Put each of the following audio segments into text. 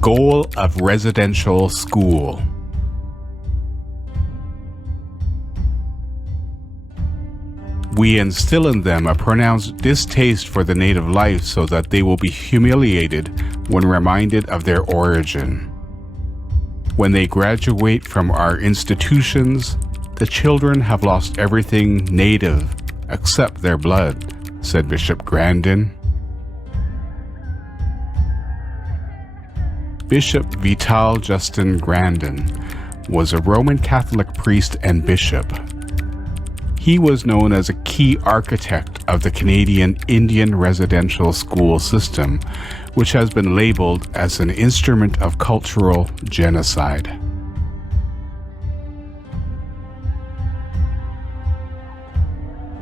goal of residential school. We instill in them a pronounced distaste for the native life so that they will be humiliated when reminded of their origin. When they graduate from our institutions, the children have lost everything native except their blood, said Bishop Grandin. Bishop Vital Justin Grandin was a Roman Catholic priest and bishop. He was known as a key architect of the Canadian Indian residential school system, which has been labeled as an instrument of cultural genocide.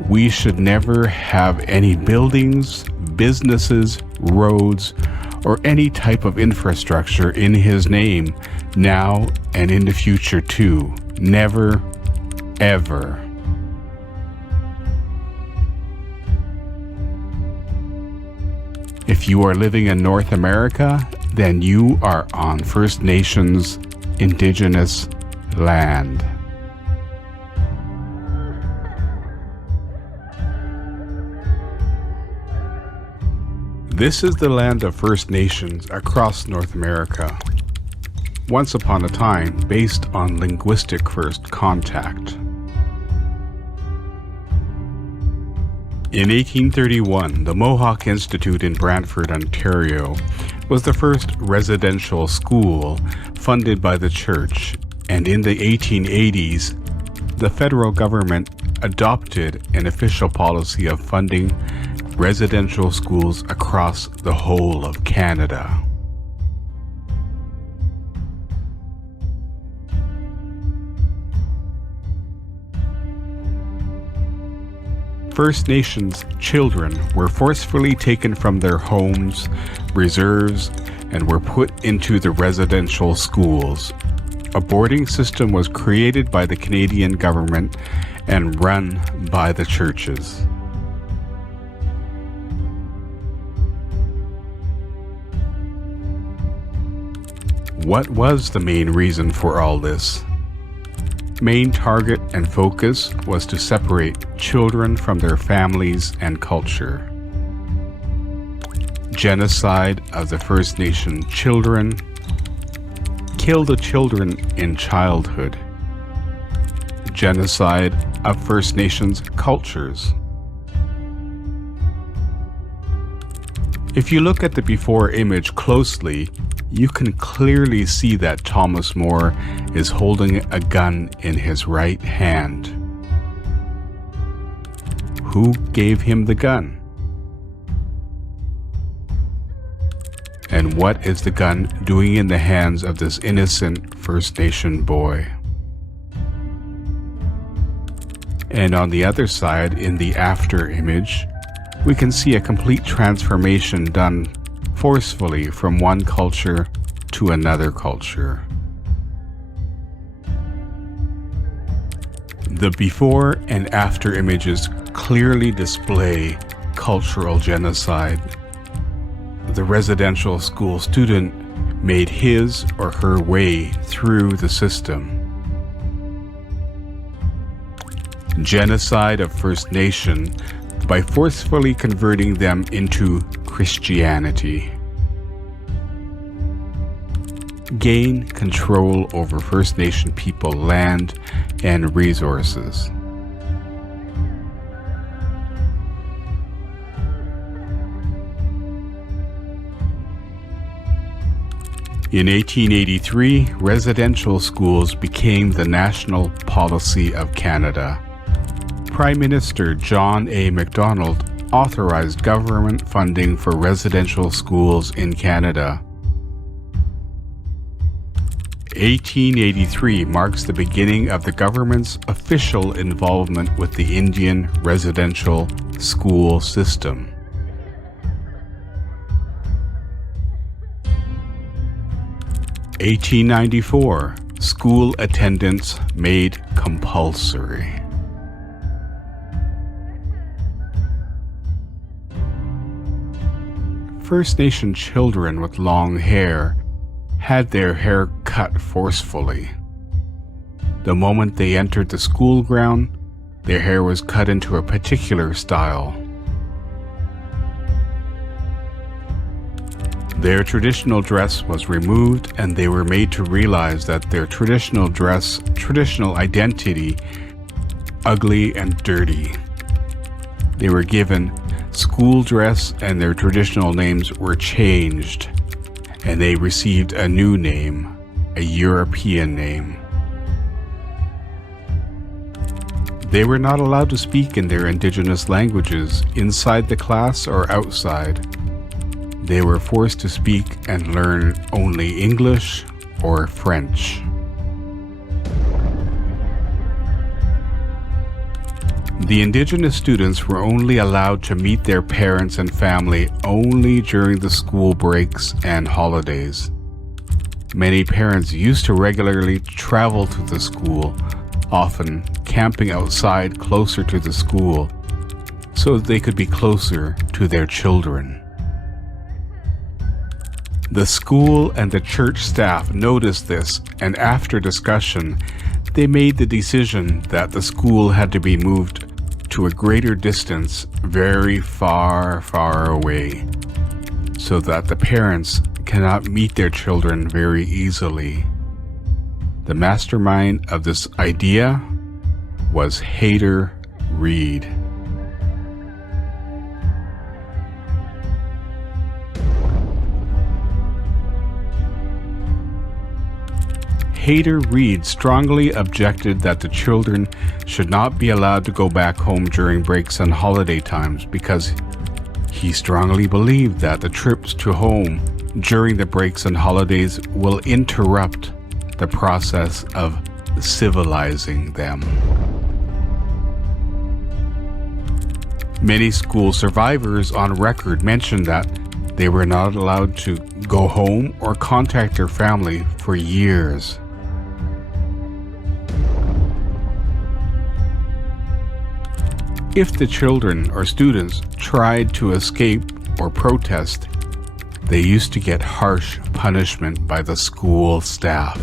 We should never have any buildings, businesses, roads, or any type of infrastructure in his name, now and in the future too. Never, ever. If you are living in North America, then you are on First Nations indigenous land. This is the land of First Nations across North America, once upon a time based on linguistic first contact. In 1831, the Mohawk Institute in Brantford, Ontario, was the first residential school funded by the church, and in the 1880s, the federal government adopted an official policy of funding residential schools across the whole of Canada. First Nations children were forcefully taken from their homes, reserves, and were put into the residential schools. A boarding system was created by the Canadian government and run by the churches. What was the main reason for all this? Main target and focus was to separate children from their families and culture. Genocide of the First Nation children. Kill the children in childhood. Genocide of First Nations cultures. If you look at the before image closely, you can clearly see that Thomas More is holding a gun in his right hand. Who gave him the gun? And what is the gun doing in the hands of this innocent First Nation boy? And on the other side, in the after image, we can see a complete transformation done forcefully from one culture to another culture. The before and after images clearly display cultural genocide. The residential school student made his or her way through the system. Genocide of First Nation by forcefully converting them into Christianity. Gain control over First Nation people, land, and resources. In 1883, residential schools became the national policy of Canada. Prime Minister John A. Macdonald authorized government funding for residential schools in Canada. 1883 marks the beginning of the government's official involvement with the Indian residential school system. (1894) School attendance made compulsory. First Nation children with long hair had their hair cut forcefully. The moment they entered the school ground, their hair was cut into a particular style. Their traditional dress was removed, and they were made to realize that their traditional dress, traditional identity, ugly and dirty. They were given school dress, and their traditional names were changed, and they received a new name, a European name. They were not allowed to speak in their indigenous languages inside the class or outside. They were forced to speak and learn only English or French. The indigenous students were only allowed to meet their parents and family only during the school breaks and holidays. Many parents used to regularly travel to the school, often camping outside closer to the school, so that they could be closer to their children. The school and the church staff noticed this, and after discussion, they made the decision that the school had to be moved to a greater distance, very far, far away, so that the parents cannot meet their children very easily. The mastermind of this idea was Hayter Reed. Hayter Reed strongly objected that the children should not be allowed to go back home during breaks and holiday times because he strongly believed that the trips to home during the breaks and holidays will interrupt the process of civilizing them. Many school survivors on record mentioned that they were not allowed to go home or contact their family for years. If the children or students tried to escape or protest, they used to get harsh punishment by the school staff.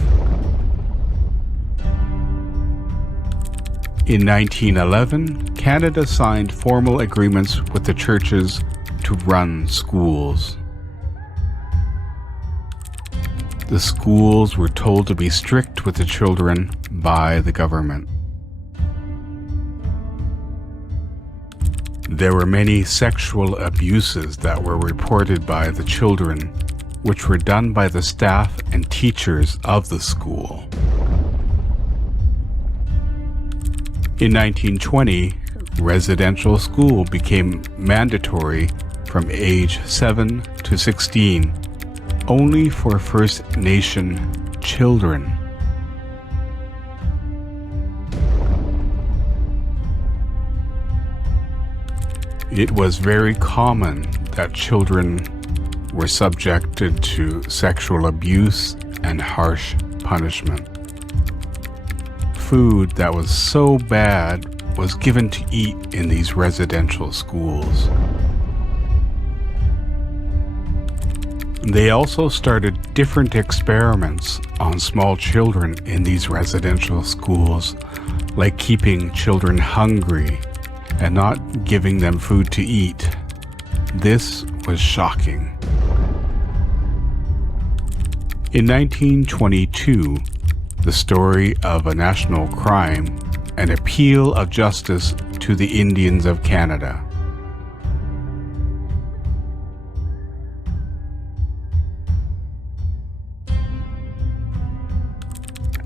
In 1911, Canada signed formal agreements with the churches to run schools. The schools were told to be strict with the children by the government. There were many sexual abuses that were reported by the children, which were done by the staff and teachers of the school. In 1920, residential school became mandatory from age 7 to 16, only for First Nation children. It was very common that children were subjected to sexual abuse and harsh punishment. Food that was so bad was given to eat in these residential schools. They also started different experiments on small children in these residential schools, like keeping children hungry and not giving them food to eat. This was shocking. In 1922, the story of a national crime, an appeal of justice to the Indians of Canada.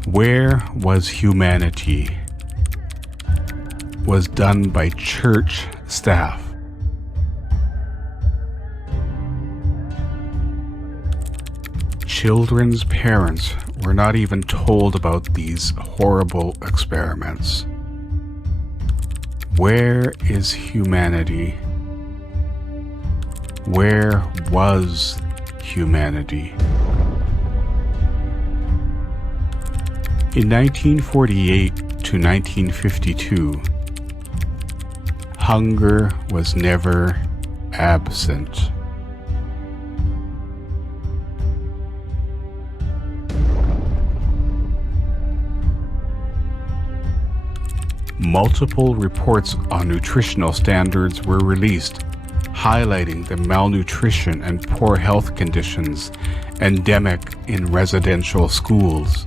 Where Was Humanity? Was done by church staff. Children's parents were not even told about these horrible experiments. Where is humanity? Where was humanity? In 1948 to 1952, hunger was never absent. multiple reports on nutritional standards were released, highlighting the malnutrition and poor health conditions endemic in residential schools.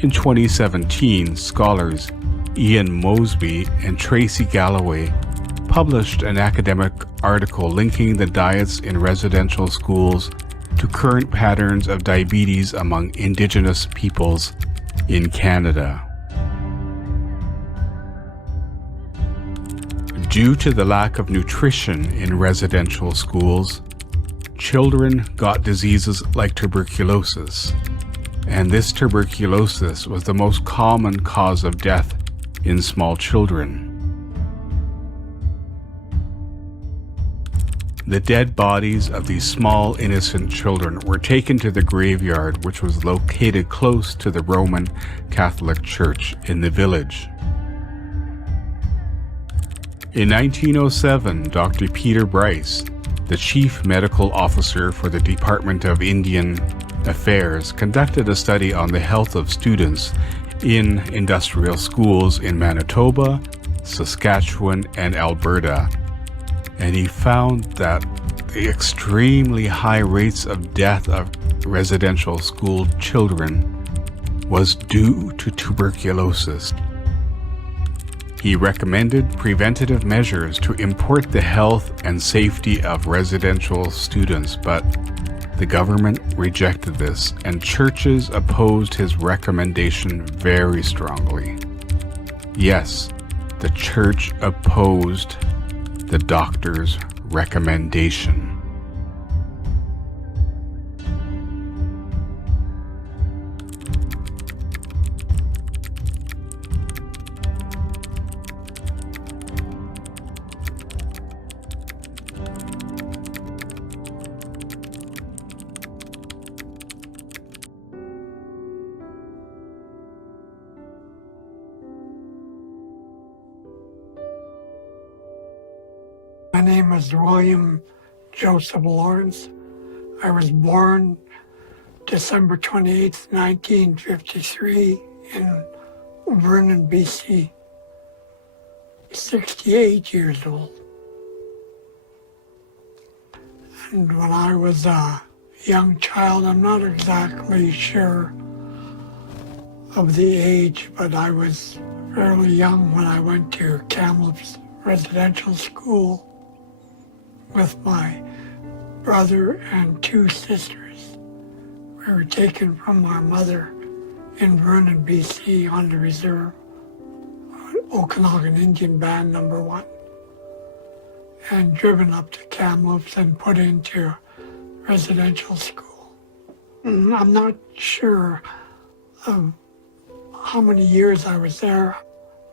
In 2017, scholars Ian Mosby and Tracy Galloway published an academic article linking the diets in residential schools to current patterns of diabetes among indigenous peoples in Canada. Due to the lack of nutrition in residential schools, children got diseases like tuberculosis, and this tuberculosis was the most common cause of death in small children. The dead bodies of these small innocent children were taken to the graveyard, which was located close to the Roman Catholic Church in the village. In 1907, Dr. Peter Bryce, the chief medical officer for the Department of Indian Affairs, conducted a study on the health of students in industrial schools in Manitoba, Saskatchewan, and Alberta. And he found that the extremely high rates of death of residential school children was due to tuberculosis. He recommended preventative measures to import the health and safety of residential students, but the government rejected this, and churches opposed his recommendation very strongly. Yes, the church opposed the doctor's recommendation. My name is William Joseph Lawrence. I was born December 28th, 1953 in Vernon, BC. 68 years old. And when I was a young child, I'm not exactly sure of the age, but I was fairly young when I went to Kamloops Residential School with my brother and two sisters. We were taken from our mother in Vernon, BC on the reserve, Okanagan Indian Band No. 1, and driven up to Kamloops and put into residential school. I'm not sure of how many years I was there,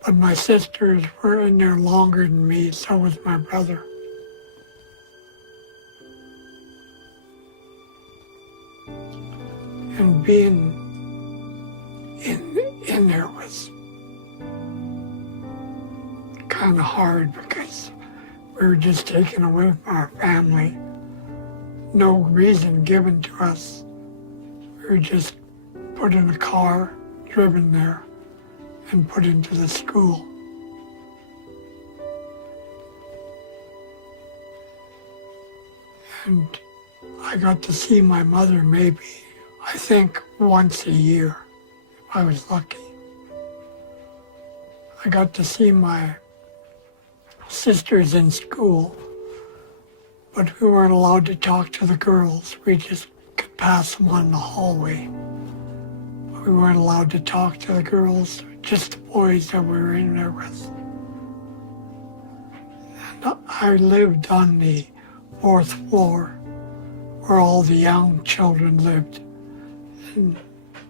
but my sisters were in there longer than me, so was my brother. And being in there was kind of hard because we were just taken away from our family. No reason given to us. We were just put in a car, driven there, and put into the school. And I got to see my mother maybe, I think, once a year, if I was lucky. I got to see my sisters in school, but we weren't allowed to talk to the girls. We just could pass them on the hallway. But we weren't allowed to talk to the girls, just the boys that we were in there with. And I lived on the 4th floor where all the young children lived. And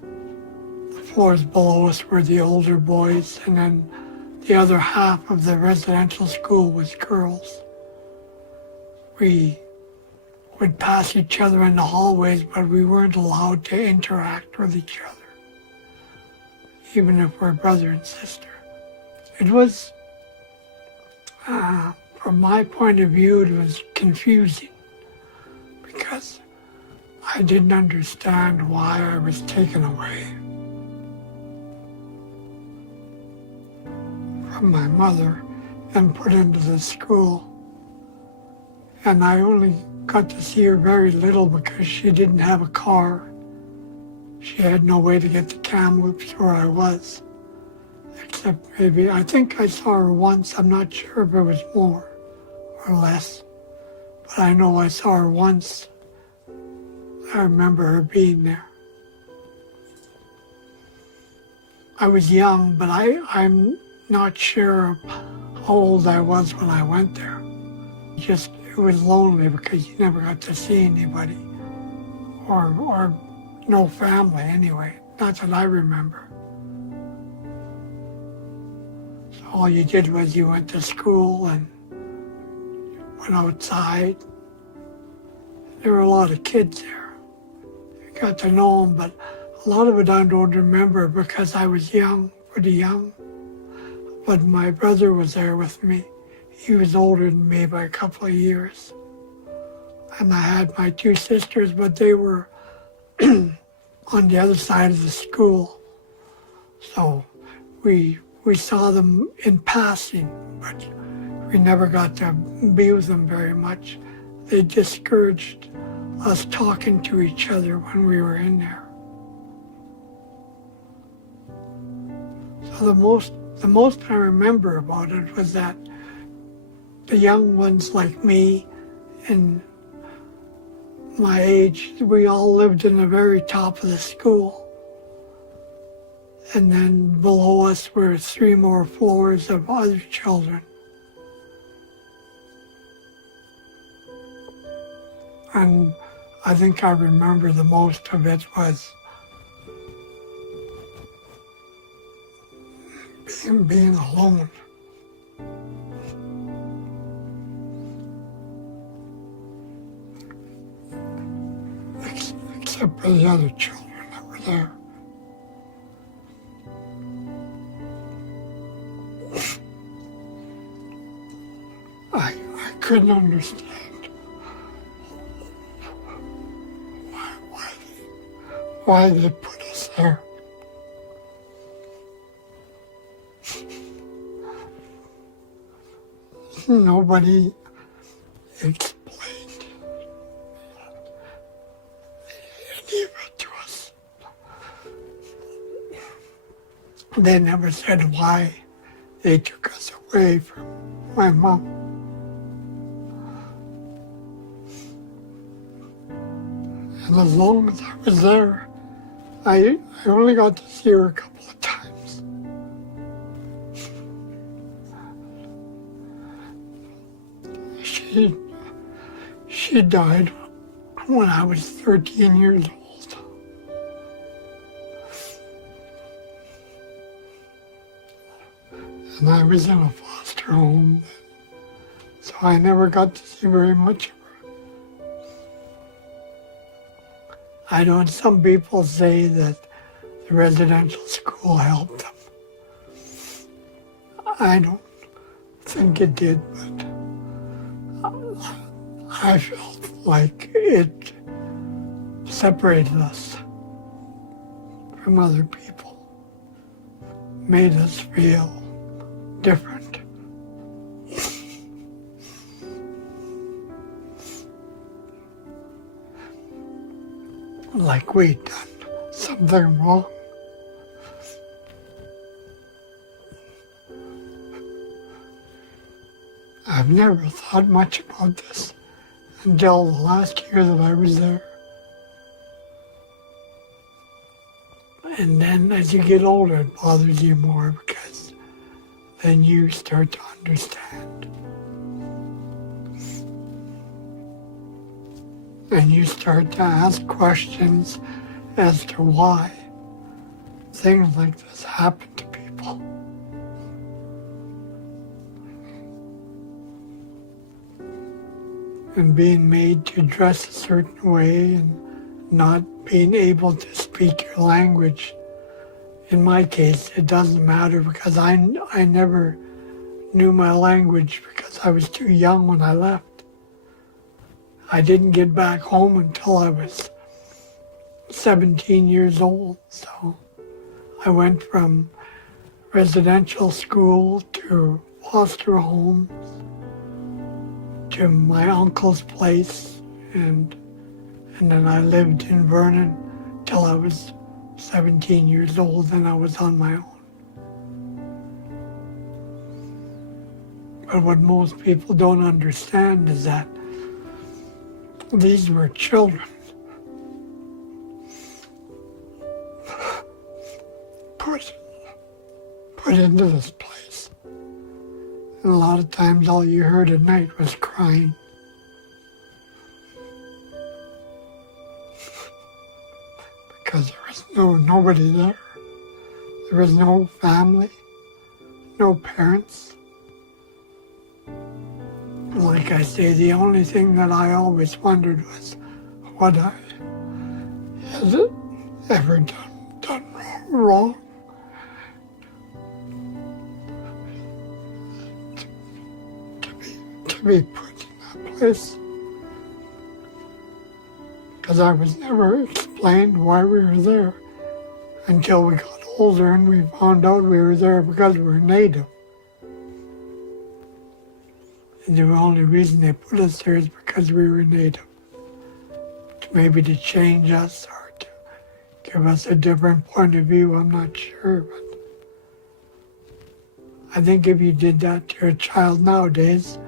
the floors below us were the older boys, and then the other half of the residential school was girls. We would pass each other in the hallways, but we weren't allowed to interact with each other, even if we're brother and sister. It was, from my point of view, it was confusing because I didn't understand why I was taken away from my mother and put into the school. And I only got to see her very little because she didn't have a car. She had no way to get to Kamloops where I was, except maybe, I think I saw her once. I'm not sure if it was more or less, but I know I saw her once. I remember her being there. I was young, but I'm not sure of how old I was when I went there. It was lonely because you never got to see anybody, or no family anyway, not that I remember. So all you did was you went to school and went outside. There were a lot of kids there. I got to know them, but a lot of it I don't remember because I was young, pretty young. But my brother was there with me. He was older than me by a couple of years. And I had my two sisters, but they were on the other side of the school. So we saw them in passing, but we never got to be with them very much. They discouraged us talking to each other when we were in there. So the most I remember about it was that the young ones like me and my age, we all lived in the very top of the school. And then below us were 3 more floors of other children. And I think I remember the most of it was being alone. Except for the other children that were there. I couldn't understand why they put us there. Nobody explained any of it to us. They never said why they took us away from my mom. And as long as I was there, I only got to see her a couple of times. She died when I was 13 years old. And I was in a foster home, so I never got to see very much of her. I know some people say that the residential school helped them. I don't think it did, but I felt like it separated us from other people, made us feel different. Like we'd done something wrong. I've never thought much about this until the last year that I was there. And then as you get older, it bothers you more because then you start to understand. And you start to ask questions as to why things like this happen to people. And being made to dress a certain way and not being able to speak your language. In my case, it doesn't matter because I never knew my language because I was too young when I left. I didn't get back home until I was 17 years old, so I went from residential school to foster homes to my uncle's place, and then I lived in Vernon till I was 17 years old, and I was on my own. But what most people don't understand is that these were children put into this place. And a lot of times all you heard at night was crying. Because there was nobody there. There was no family, no parents. And like I say, the only thing that I always wondered was, has it ever done wrong? To be put in that place. Because I was never explained why we were there until we got older and we found out we were there because we were Native. And the only reason they put us there is because we were Native. Maybe to change us or to give us a different point of view, I'm not sure. But I think if you did that to a child nowadays,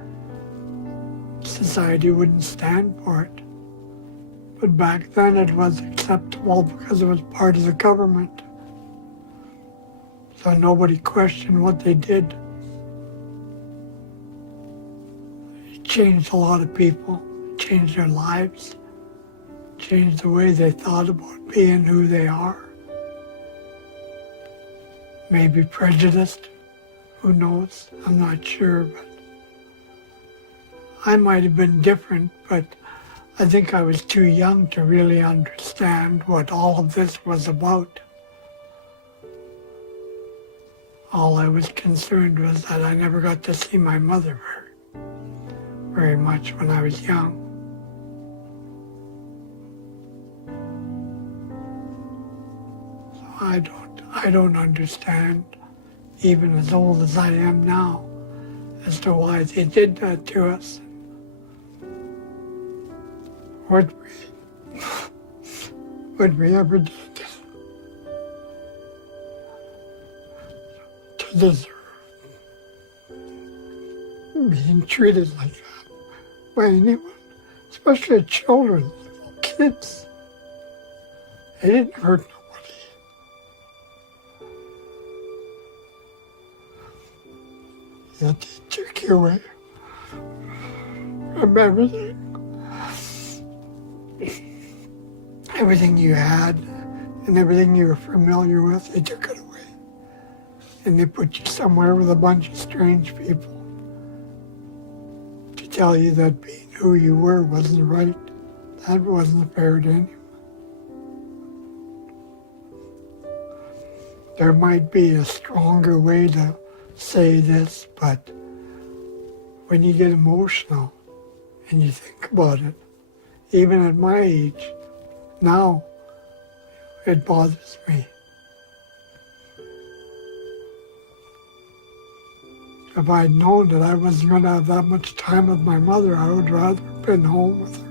society wouldn't stand for it. But back then it was acceptable because it was part of the government. So nobody questioned what they did. It changed a lot of people, changed their lives, changed the way they thought about being who they are. Maybe prejudiced, who knows, I'm not sure, but I might have been different, but I think I was too young to really understand what all of this was about. All I was concerned was that I never got to see my mother very much when I was young. So I don't understand, even as old as I am now, as to why they did that to us. What we ever did to deserve being treated like that by anyone, especially children, little kids. They didn't hurt nobody. Yet they took you away from everything. Everything you had and everything you were familiar with, they took it away. And they put you somewhere with a bunch of strange people to tell you that being who you were wasn't right. That wasn't fair to anyone. There might be a stronger way to say this, but when you get emotional and you think about it, even at my age, now it bothers me. If I'd known that I wasn't going to have that much time with my mother, I would rather have been home with her.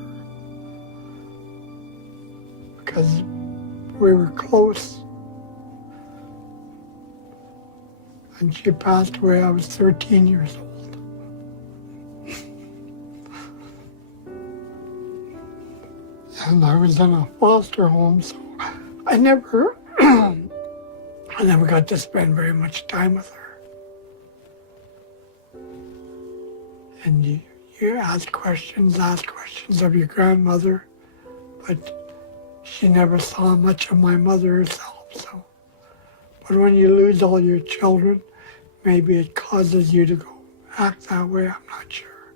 Because we were close. And she passed away, I was 13 years old. And I was in a foster home, so I never got to spend very much time with her. And you ask questions of your grandmother, but she never saw much of my mother herself, so. But when you lose all your children, maybe it causes you to go act that way, I'm not sure.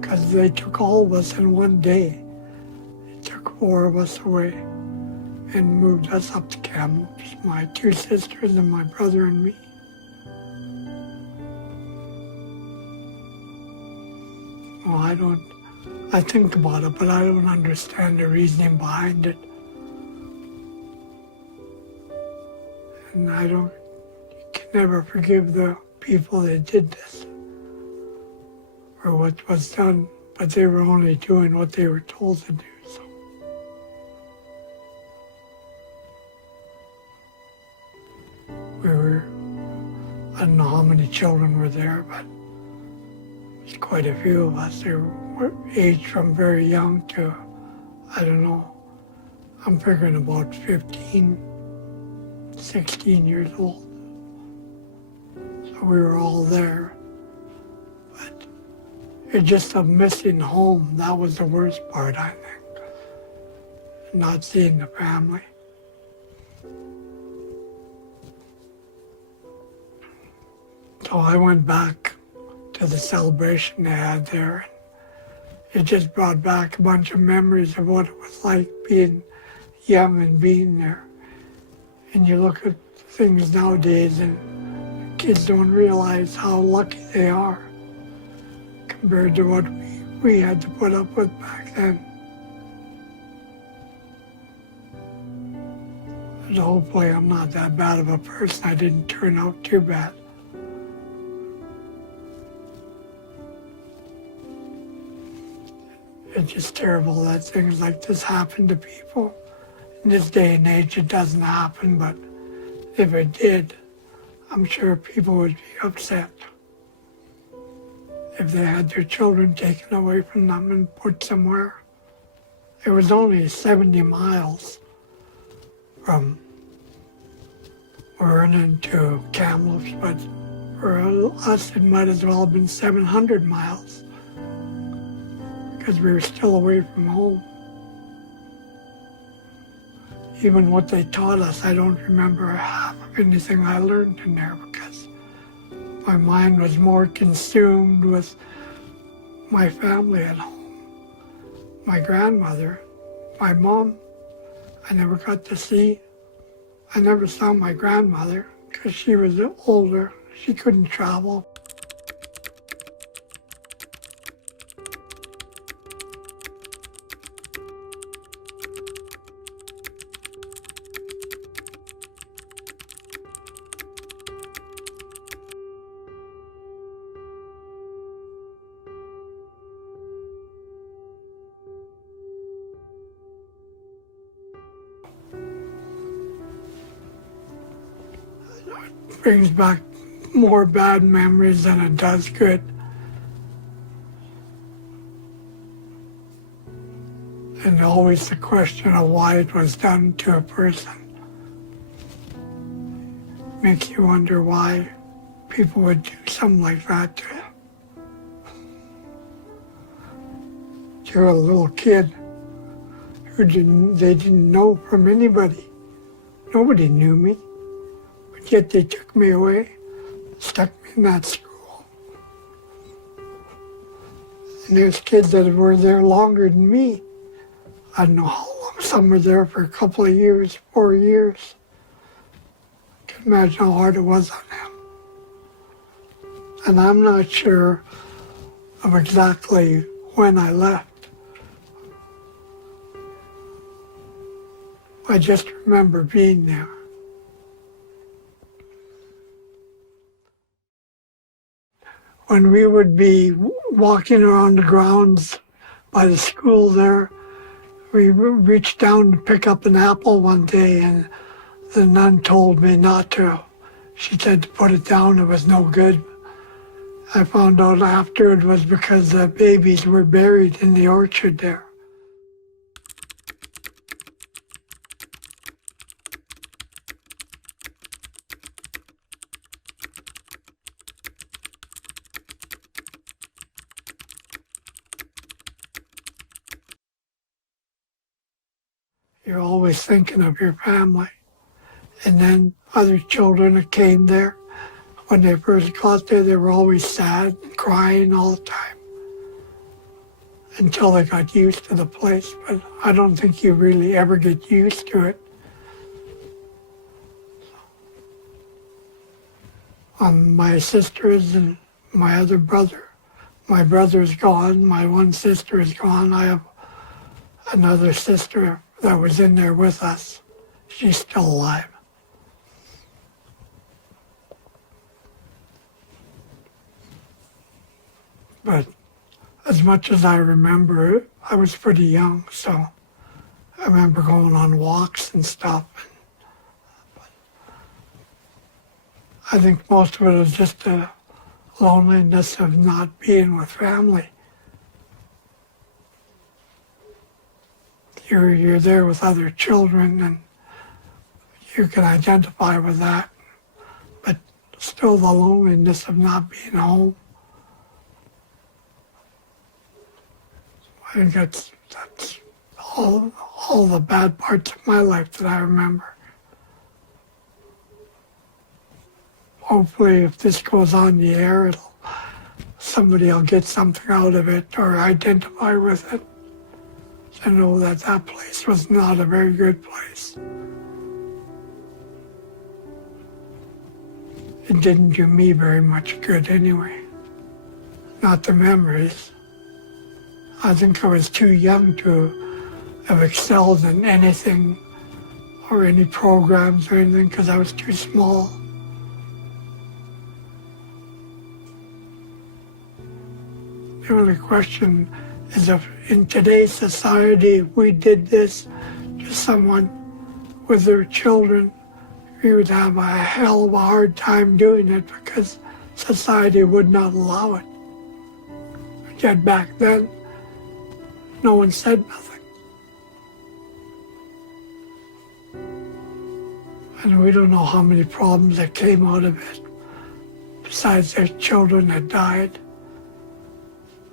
Because they took all of us in one day. They took 4 of us away and moved us up to Kamloops, my 2 sisters and my brother and me. Well, I think about it, but I don't understand the reasoning behind it. And you never forgive the people that did this for what was done, but they were only doing what they were told to do. So we were, I don't know how many children were there, but there's quite a few of us. They were aged from very young to, I don't know, I'm figuring about 15, 16 years old. So we were all there. But it's just a missing home. That was the worst part, I think. Not seeing the family. So I went back to the celebration they had there. It just brought back a bunch of memories of what it was like being young and being there. And you look at things nowadays and kids don't realize how lucky they are compared to what we had to put up with back then. So hopefully I'm not that bad of a person. I didn't turn out too bad. It's just terrible that things like this happen to people. In this day and age, it doesn't happen, but if it did, I'm sure people would be upset if they had their children taken away from them and put somewhere. It was only 70 miles from Vernon to Kamloops, but for us, it might as well have been 700 miles because we were still away from home. Even what they taught us, I don't remember half of anything I learned in there because my mind was more consumed with my family at home. My grandmother, my mom, I never got to see. I never saw my grandmother because she was older. She couldn't travel. Brings back more bad memories than it does good. And always the question of why it was done to a person makes you wonder why people would do something like that to a little kid who they didn't know from anybody. Nobody knew me. Yet they took me away, stuck me in that school. And there's kids that were there longer than me. I don't know how long. Some were there for a couple of years, 4 years. I can imagine how hard it was on them. And I'm not sure of exactly when I left. I just remember being there. When we would be walking around the grounds by the school there, we reached down to pick up an apple one day and the nun told me not to. She said to put it down, it was no good. I found out after it was because the babies were buried in the orchard there. You're always thinking of your family. And then other children that came there, when they first got there, they were always sad and crying all the time until they got used to the place. But I don't think you really ever get used to it. My sisters and my other brother. My brother's gone, my one sister is gone. I have another sister that was in there with us. She's still alive. But as much as I remember, I was pretty young, so I remember going on walks and stuff. I think most of it was just the loneliness of not being with family. You're there with other children and you can identify with that, but still the loneliness of not being home. I think that's all the bad parts of my life that I remember. Hopefully if this goes on the air, somebody will get something out of it or identify with it. To know that that place was not a very good place. It didn't do me very much good anyway. Not the memories. I think I was too young to have excelled in anything or any programs or anything because I was too small. The only question is if in today's society, if we did this to someone with their children, we would have a hell of a hard time doing it because society would not allow it. Yet back then, no one said nothing. And we don't know how many problems that came out of it, besides their children that died.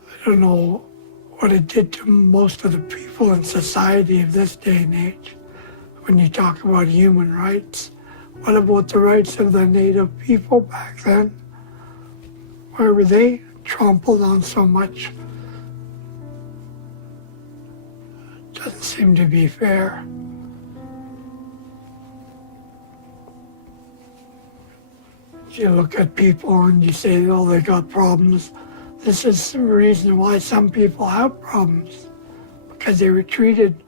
I don't know what it did to most of the people in society of this day and age. When you talk about human rights, what about the rights of the native people back then? Why were they trampled on so much? It doesn't seem to be fair. You look at people and you say, oh, they got problems. This is the reason why some people have problems, because they were treated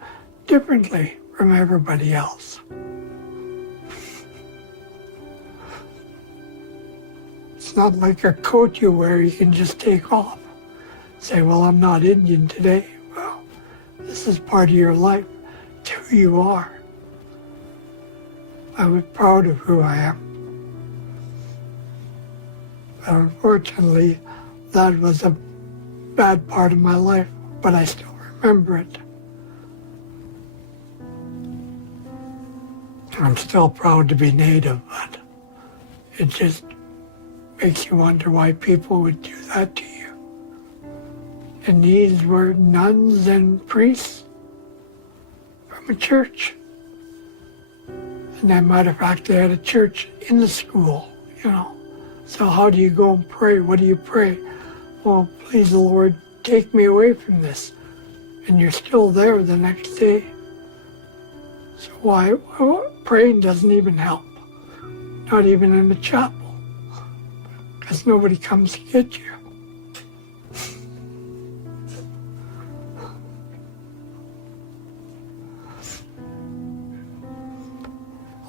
differently from everybody else. It's not like a coat you wear you can just take off. Say, well, I'm not Indian today. Well, this is part of your life. It's who you are. I was proud of who I am. But unfortunately, that was a bad part of my life, but I still remember it. I'm still proud to be Native, but it just makes you wonder why people would do that to you. And these were nuns and priests from a church. And as a matter of fact, they had a church in the school, you know. So how do you go and pray? What do you pray? Well, please the Lord, take me away from this. And you're still there the next day. So why? Well, praying doesn't even help. Not even in the chapel. Because nobody comes to get you.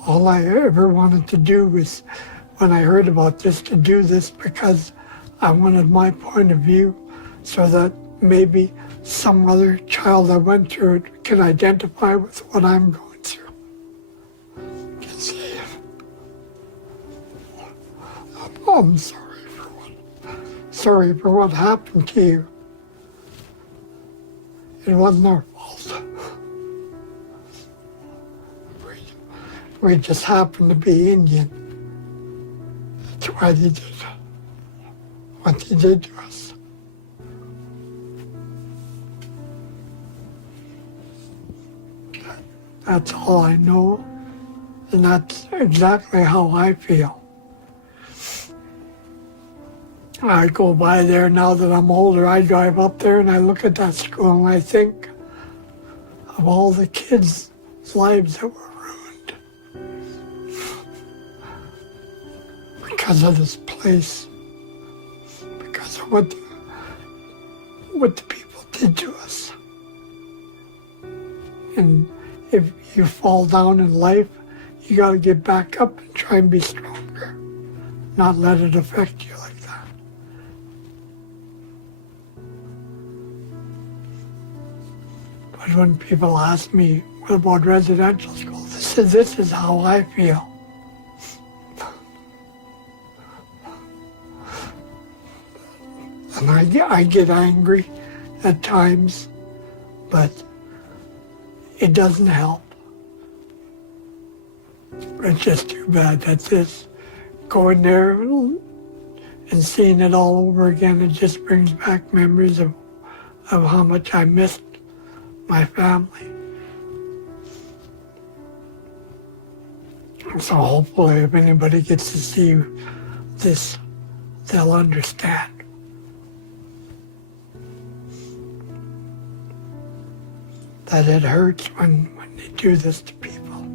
All I ever wanted to do was, when I heard about this, to do this because I wanted my point of view so that maybe some other child that went through it can identify with what I'm going through. Can say, I'm sorry for what happened to you. It wasn't our fault. We just happened to be Indian. That's why they did what they did to us. That's all I know, and that's exactly how I feel. I go by there now that I'm older, I drive up there and I look at that school and I think of all the kids' lives that were ruined because of this place, because of what the people did to us. And if you fall down in life, you gotta get back up and try and be stronger, not let it affect you like that. But when people ask me, what about residential school? This is how I feel. And I get angry at times, but it doesn't help. It's just too bad that this, going there and seeing it all over again, it just brings back memories of how much I missed my family. So hopefully if anybody gets to see this, they'll understand. That it hurts when they do this to people.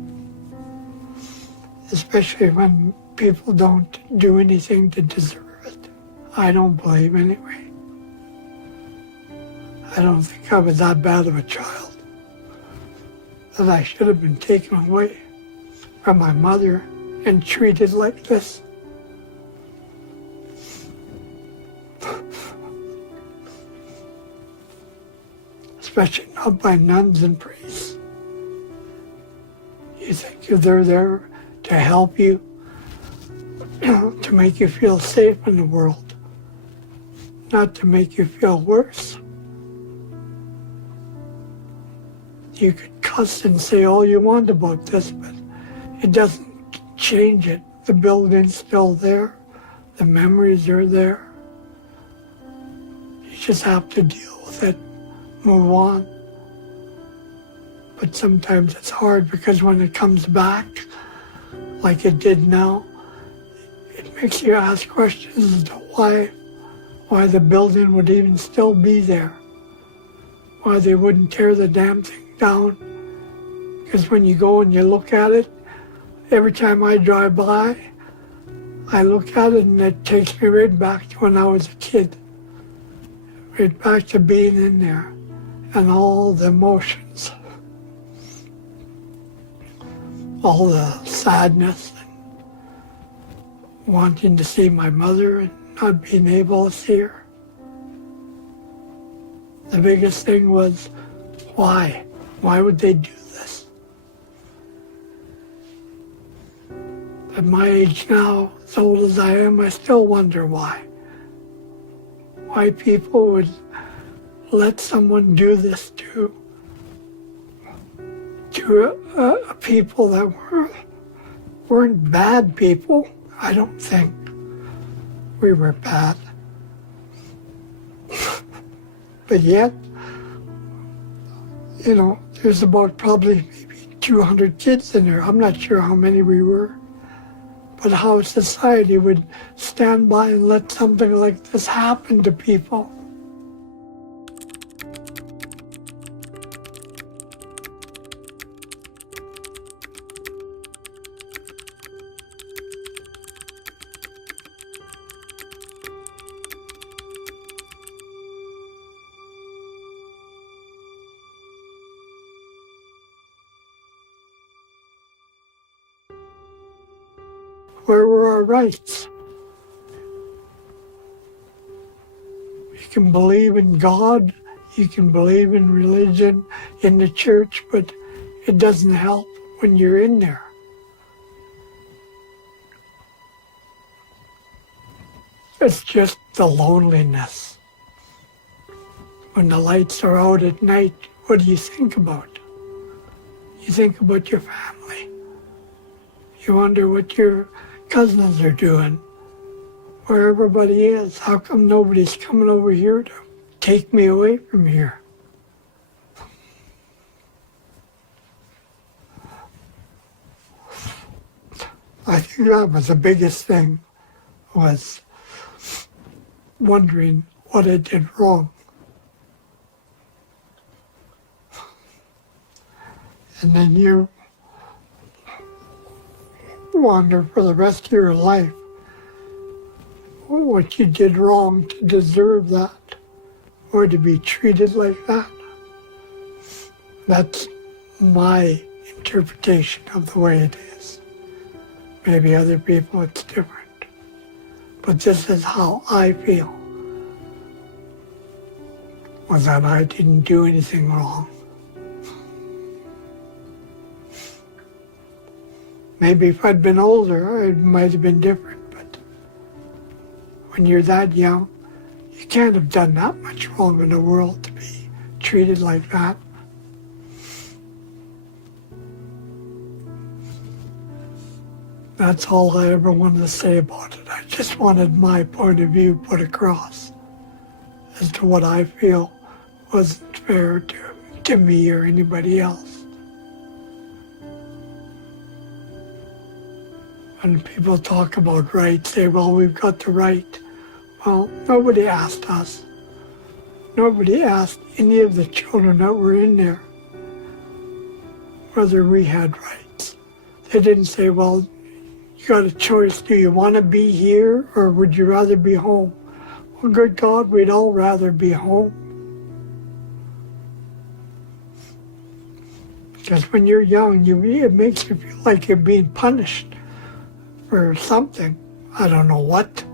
Especially when people don't do anything to deserve it. I don't believe anyway. I don't think I was that bad of a child that I should have been taken away from my mother and treated like this. Especially not by nuns and priests. You think they're there to help you, to make you feel safe in the world, not to make you feel worse. You could cuss and say all you want about this, but it doesn't change it. The building's still there, the memories are there. You just have to deal with it, move on. But sometimes it's hard because when it comes back, like it did now, it makes you ask questions as to why the building would even still be there, why they wouldn't tear the damn thing down. Because when you go and you look at it, every time I drive by, I look at it and it takes me right back to when I was a kid, right back to being in there and all the emotions. All the sadness and wanting to see my mother and not being able to see her. The biggest thing was, why? Why would they do this? At my age now, as old as I am, I still wonder why. Why people would let someone do this to people that weren't bad people. I don't think we were bad. But yet, you know, there's about probably maybe 200 kids in there. I'm not sure how many we were. But how society would stand by and let something like this happen to people. Where were our rights? You can believe in God, you can believe in religion, in the church, but it doesn't help when you're in there. It's just the loneliness. When the lights are out at night, what do you think about? You think about your family. You wonder what your cousins are doing, where everybody is. How come nobody's coming over here to take me away from here? I think that was the biggest thing, was wondering what I did wrong. And then you wonder for the rest of your life what you did wrong to deserve that, or to be treated like that. That's my interpretation of the way it is. Maybe other people it's different, but this is how I feel, was that I didn't do anything wrong. Maybe if I'd been older, it might have been different, but when you're that young, you can't have done that much wrong in the world to be treated like that. That's all I ever wanted to say about it. I just wanted my point of view put across as to what I feel wasn't fair to me or anybody else. When people talk about rights, say, well, we've got the right. Well, nobody asked us. Nobody asked any of the children that were in there whether we had rights. They didn't say, well, you got a choice. Do you want to be here or would you rather be home? Well, good God, we'd all rather be home. Because when you're young, it makes you feel like you're being punished for something. I don't know what.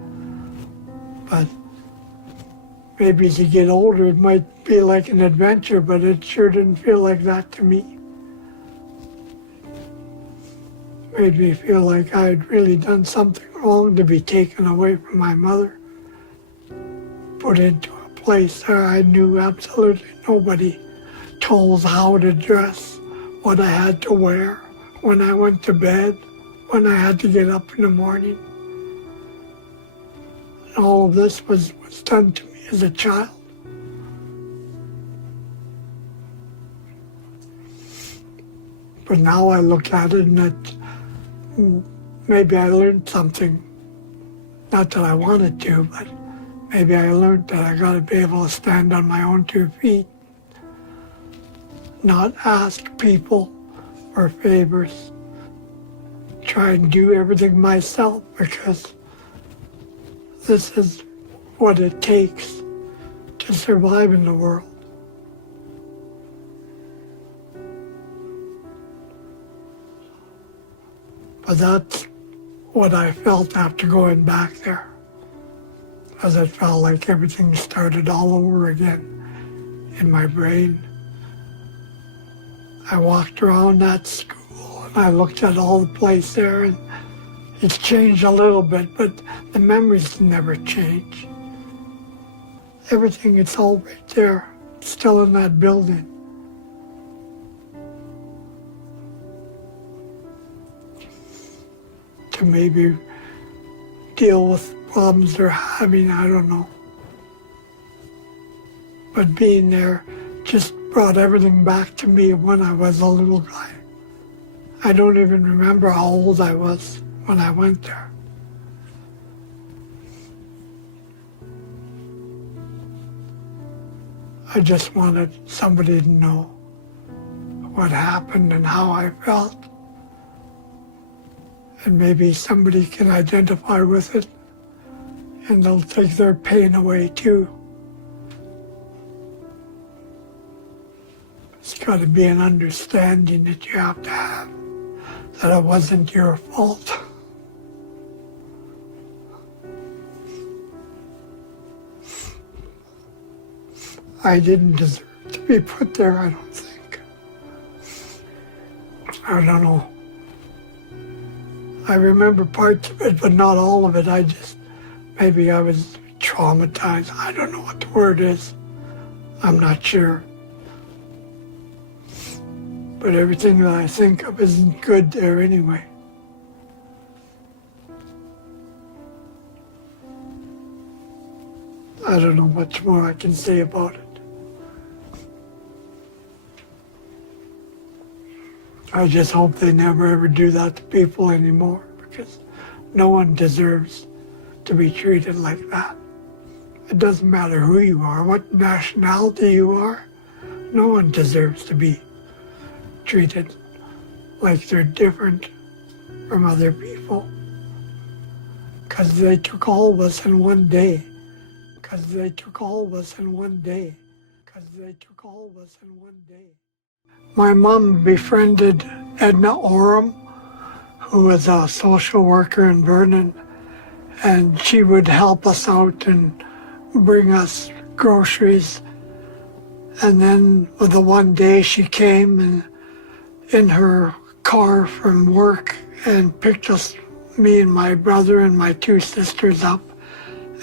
But maybe as you get older, it might be like an adventure, but it sure didn't feel like that to me. Made me feel like I had really done something wrong to be taken away from my mother, put into a place where I knew absolutely nobody, told how to dress, what I had to wear, when I went to bed, when I had to get up in the morning. And all of this was done to me as a child. But now I look at it and maybe I learned something. Not that I wanted to, but maybe I learned that I got to be able to stand on my own 2 feet, not ask people for favors, try and do everything myself, because this is what it takes to survive in the world. But that's what I felt after going back there, as it felt like everything started all over again in my brain. I walked around that school and I looked at all the place there, and it's changed a little bit, but the memories never change. Everything, it's all right there, still in that building. To maybe deal with problems they're having, I don't know. But being there just brought everything back to me when I was a little guy. I don't even remember how old I was when I went there. I just wanted somebody to know what happened and how I felt. And maybe somebody can identify with it and they'll take their pain away too. It's got to be an understanding that you have to have, that it wasn't your fault. I didn't deserve to be put there, I don't think. I don't know. I remember parts of it, but not all of it. Maybe I was traumatized. I don't know what the word is. I'm not sure. But everything that I think of isn't good there anyway. I don't know much more I can say about it. I just hope they never ever do that to people anymore, because no one deserves to be treated like that. It doesn't matter who you are, what nationality you are, no one deserves to be treated like they're different from other people. Because they took all of us in one day. Because they took all of us in one day. Because they took all of us in one day. My mom befriended Edna Oram, who was a social worker in Vernon, and she would help us out and bring us groceries. And then the one day she came and in her car from work and picked us, me and my brother and my two sisters up,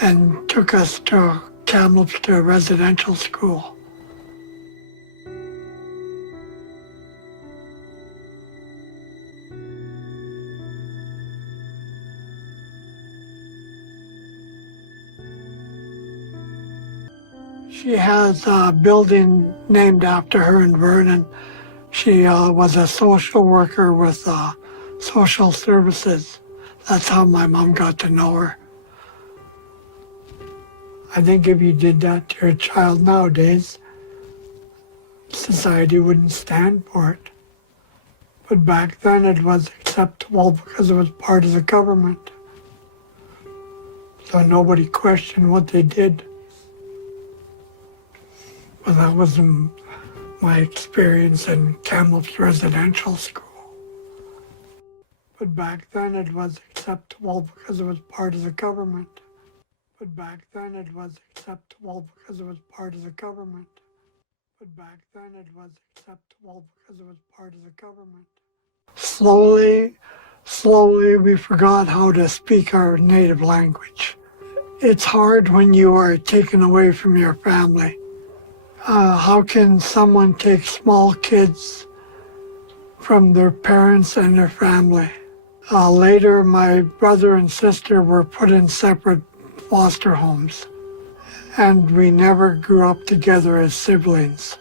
and took us to Kamloops to a residential school. She has a building named after her in Vernon. She was a social worker with social services. That's how my mom got to know her. I think if you did that to your child nowadays, society wouldn't stand for it. But back then it was acceptable because it was part of the government. So nobody questioned what they did. But that was my experience in Kamloops Residential School. But back then it was acceptable because it was part of the government. But back then it was acceptable because it was part of the government. But back then it was acceptable because it was part of the government. Slowly we forgot how to speak our native language. It's hard when you are taken away from your family. How can someone take small kids from their parents and their family? Later, my brother and sister were put in separate foster homes, and we never grew up together as siblings.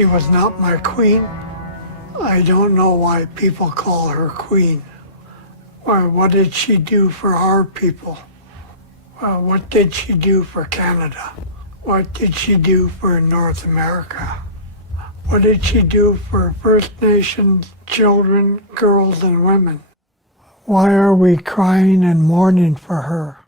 She was not my queen. I don't know why people call her queen. Or what did she do for our people? What did she do for Canada? What did she do for North America? What did she do for First Nations children, girls, and women? Why are we crying and mourning for her?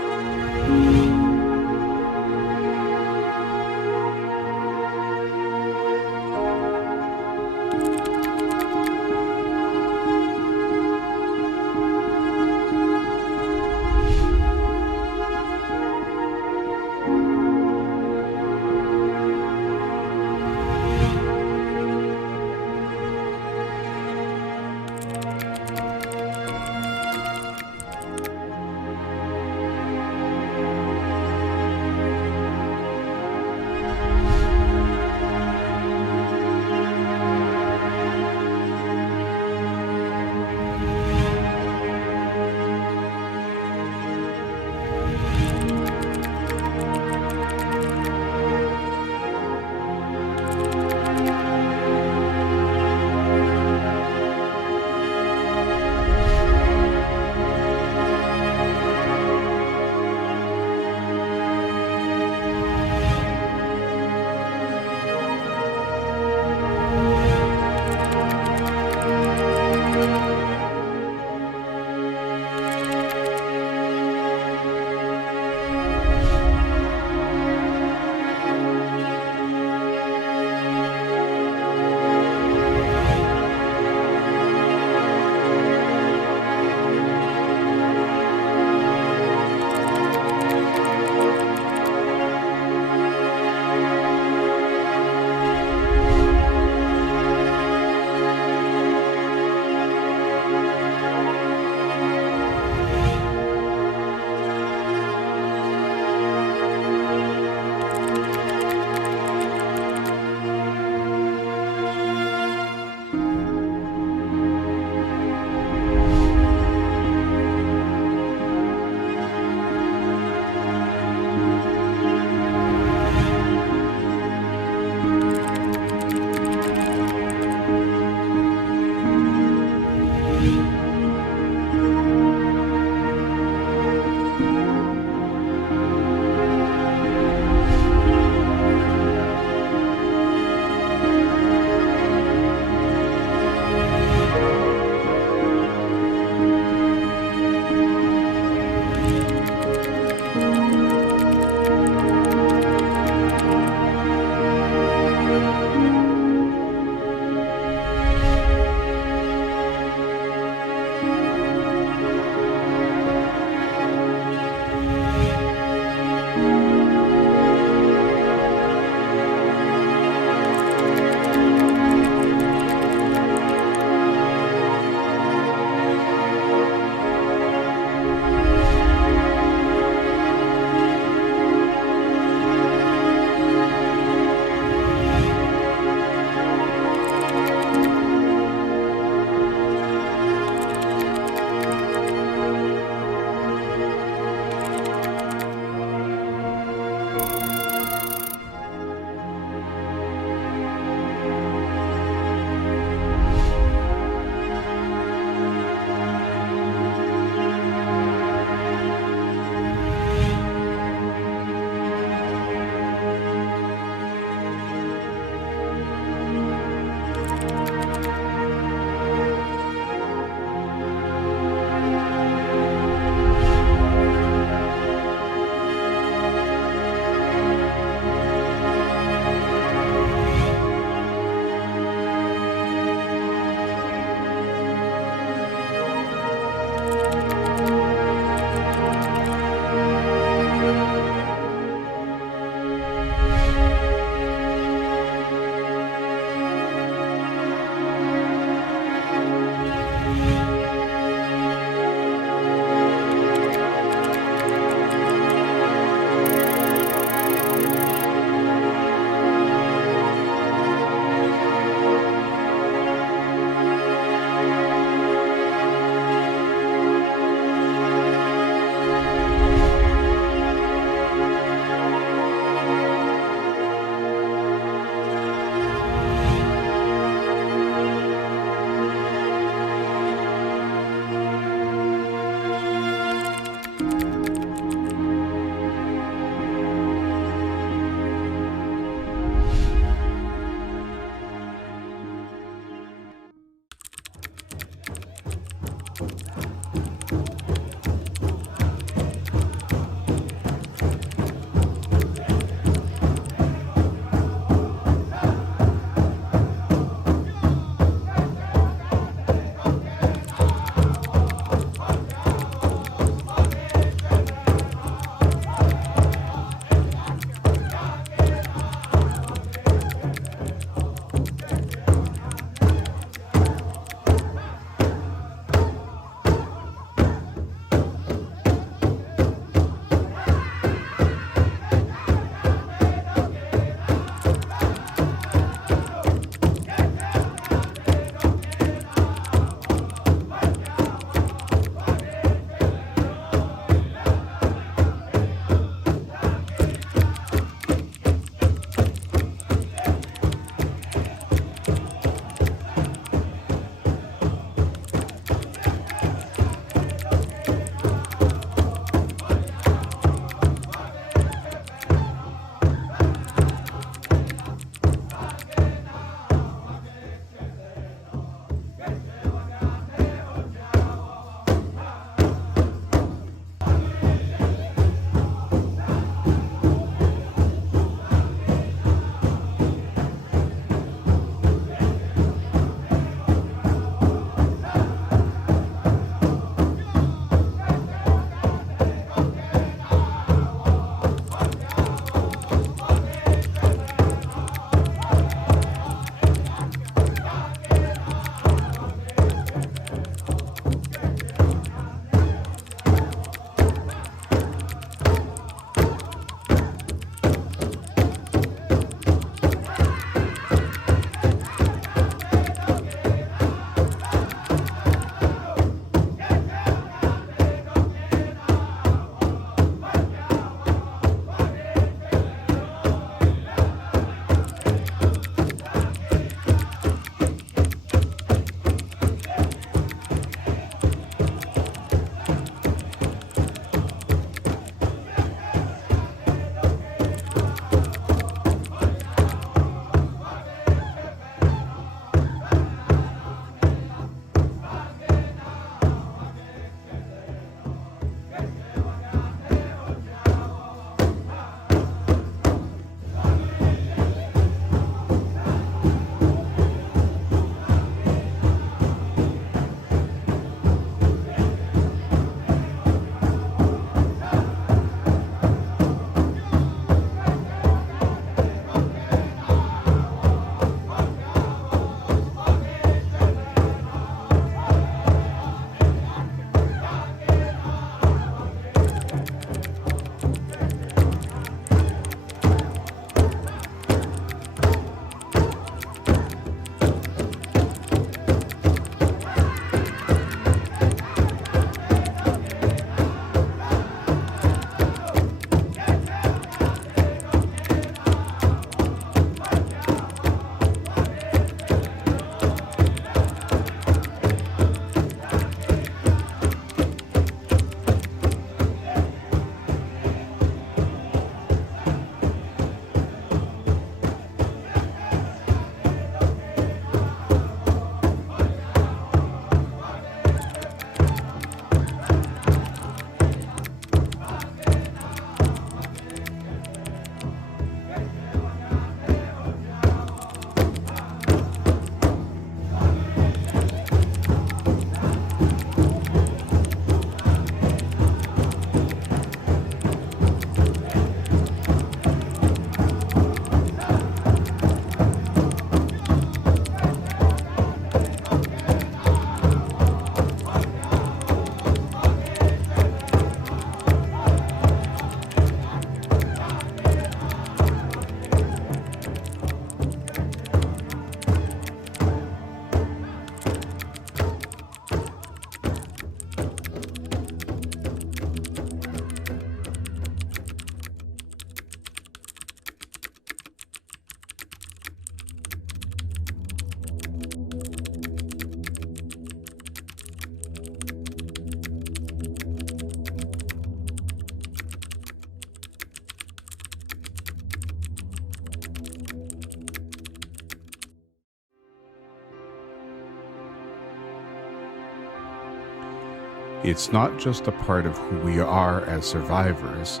It's not just a part of who we are as survivors,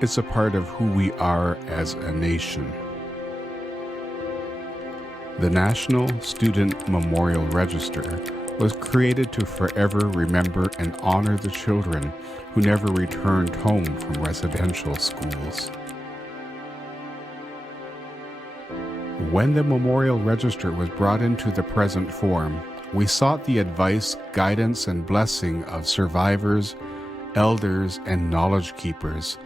it's a part of who we are as a nation. The National Student Memorial Register was created to forever remember and honor the children who never returned home from residential schools. When the Memorial Register was brought into the present form, we sought the advice, guidance, and blessing of survivors, elders, and knowledge keepers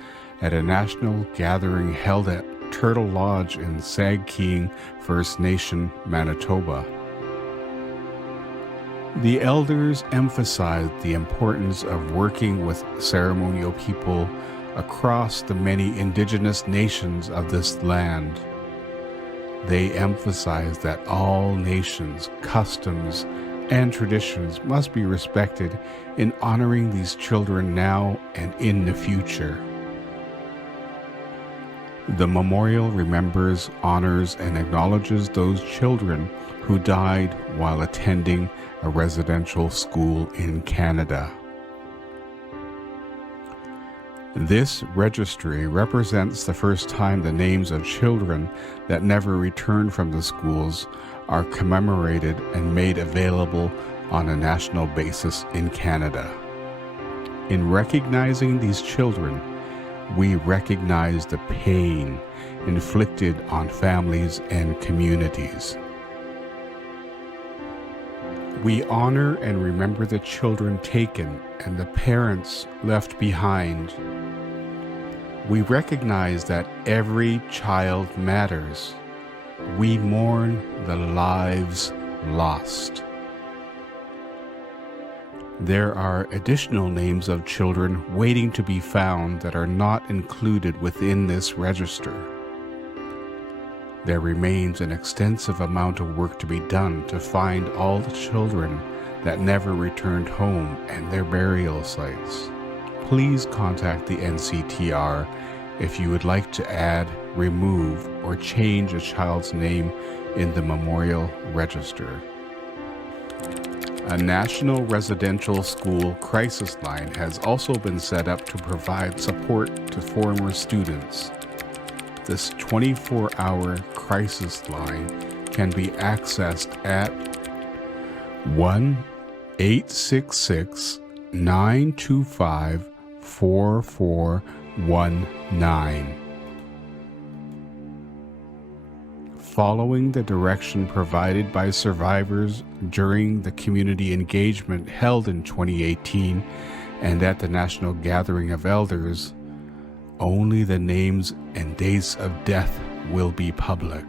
at a national gathering held at Turtle Lodge in Sagkeeng First Nation, Manitoba. The elders emphasized the importance of working with ceremonial people across the many indigenous nations of this land. They emphasized that all nations, customs, and traditions must be respected in honoring these children now and in the future. The memorial remembers, honors, and acknowledges those children who died while attending a residential school in Canada. This registry represents the first time the names of children that never returned from the schools are commemorated and made available on a national basis in Canada. In recognizing these children, we recognize the pain inflicted on families and communities. We honor and remember the children taken and the parents left behind. We recognize that every child matters. We mourn the lives lost. There are additional names of children waiting to be found that are not included within this register. There remains an extensive amount of work to be done to find all the children that never returned home and their burial sites. Please contact the NCTR if you would like to add, remove, or change a child's name in the Memorial Register. A national residential school crisis line has also been set up to provide support to former students. This 24-hour crisis line can be accessed at 1-866-925-4419. Following the direction provided by survivors during the community engagement held in 2018 and at the National Gathering of Elders, only the names and dates of death will be public.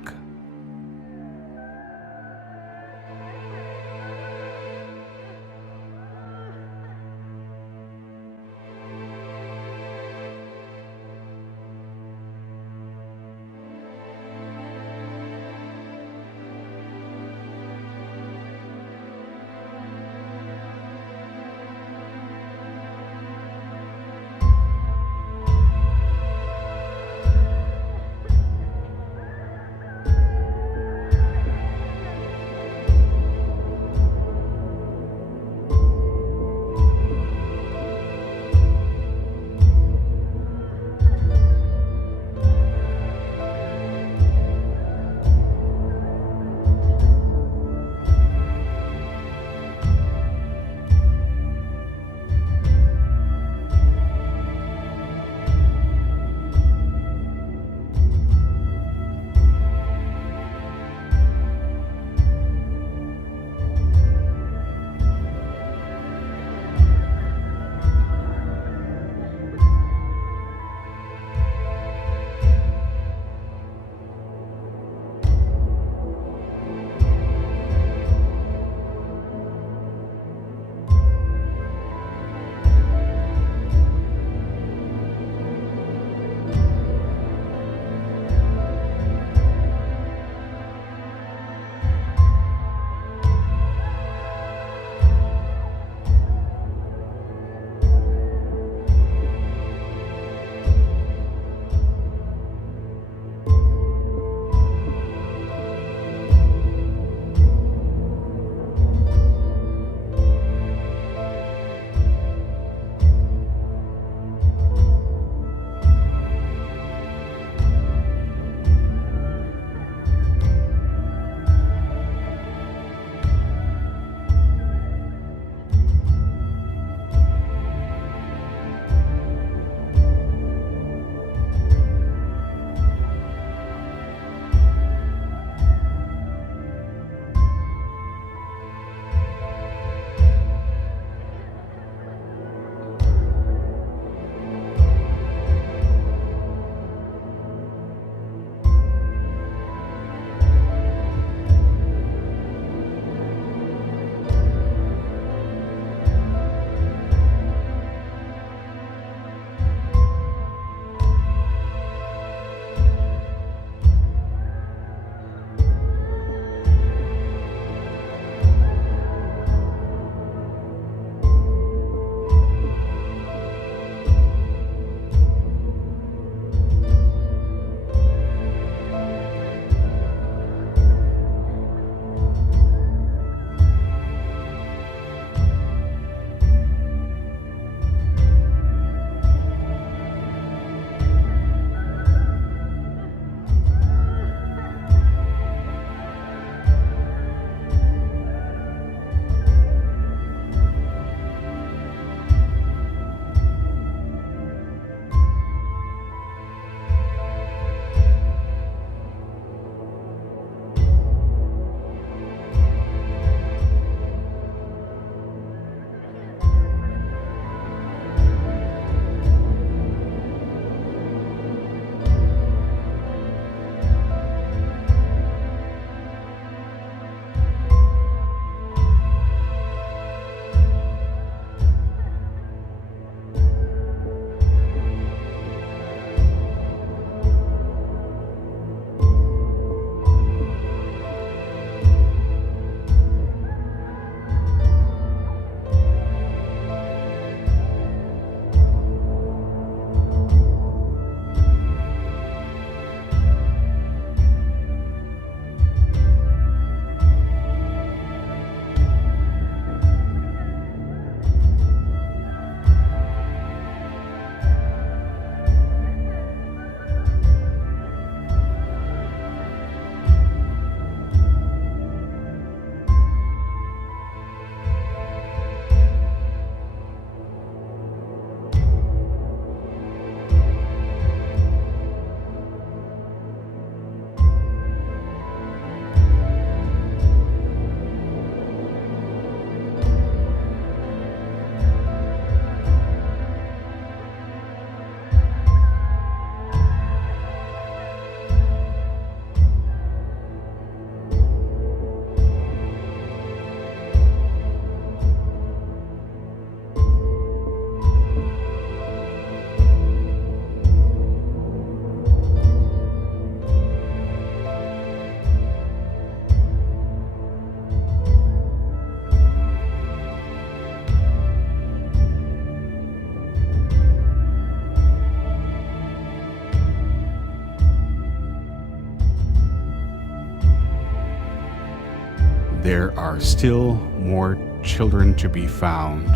There are still more children to be found.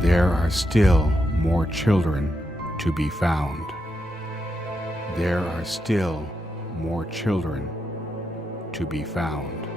There are still more children to be found. There are still more children to be found.